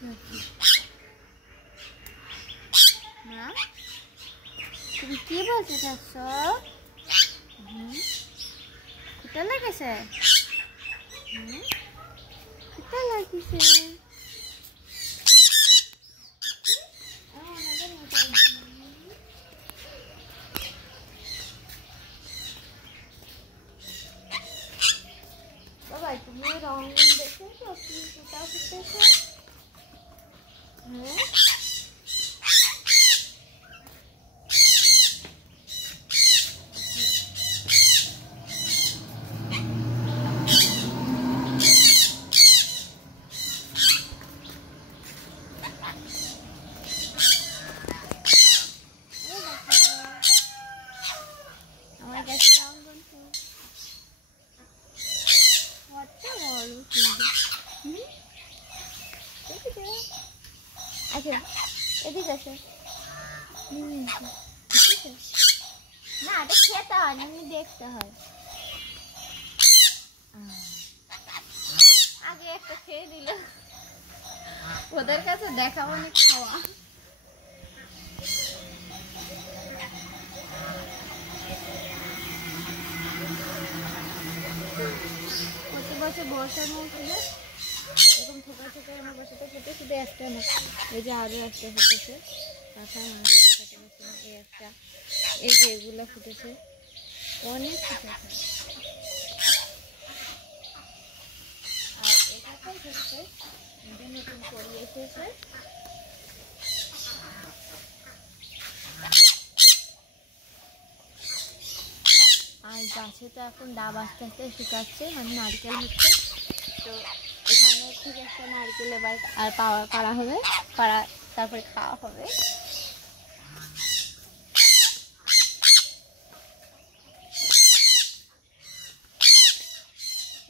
মা তুমি কি বলতে চাচ্ছ? কোথা লেগেছে? কোথা লাগিছে? বাবা তুমি রঙিন দেখেছো? কি কোথা ফুটেছে? আমার কাছে রঙিন আচ্ছা এদিকে আছে না, এটা খেতে হয় না, এমনি দেখতে হয়। আগে একটা খেয়ে দিল, ওদের কাছে দেখা মানে খাওয়া। প্রতি বছর বর্ষার মৌসুমে এরকম থোকা থোকা আমার বাসাতে খেতে শুধু একটা না, এই যে আরও একটা ফুটেছে, কাঁচা মাঝে দেখাতে পারছি না, এই একটা, এই যে এগুলো ফুটেছে, অনেক ফুটেছে। আর এটাতেই ফুটেছে, এটা নতুন করি এসেছে। আর গাছে তো এখন ডাব আস্তে আস্তে শুকাচ্ছে, মানে নারকেল হচ্ছে, তো এখানে থেকে একটা নারকেল এবার আর পাড়া হবে, তারপরে খাওয়া হবে।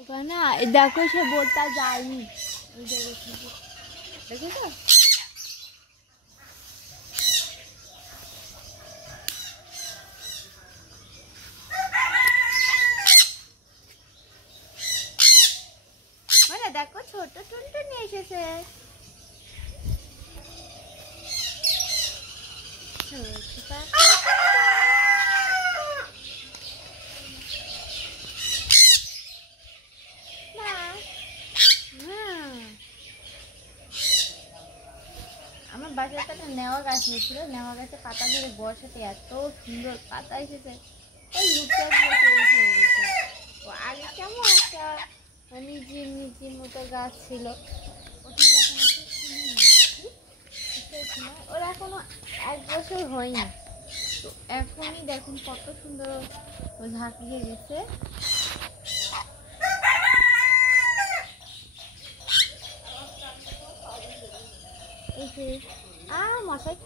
ওখানে দেখো সে বোলটা যায়নি, ওই জায়গায় দেখেছো? দেখো ছোট ছোট নিয়ে এসেছে, আমার বাসার একটা নেওয়া গাছ হয়েছিল, নেওয়া গাছে পাতা ধরে বর্ষাতে এত সুন্দর পাতা এসেছে, ওই লুকটা হয়ে গেছে। ও আগে কেমন একটা নিজের মতো গাছ ছিল, ওর এখনো 1 বছর হয়নি, তো এখনই দেখুন কত সুন্দর ঝাঁকিয়ে গেছে। মশাই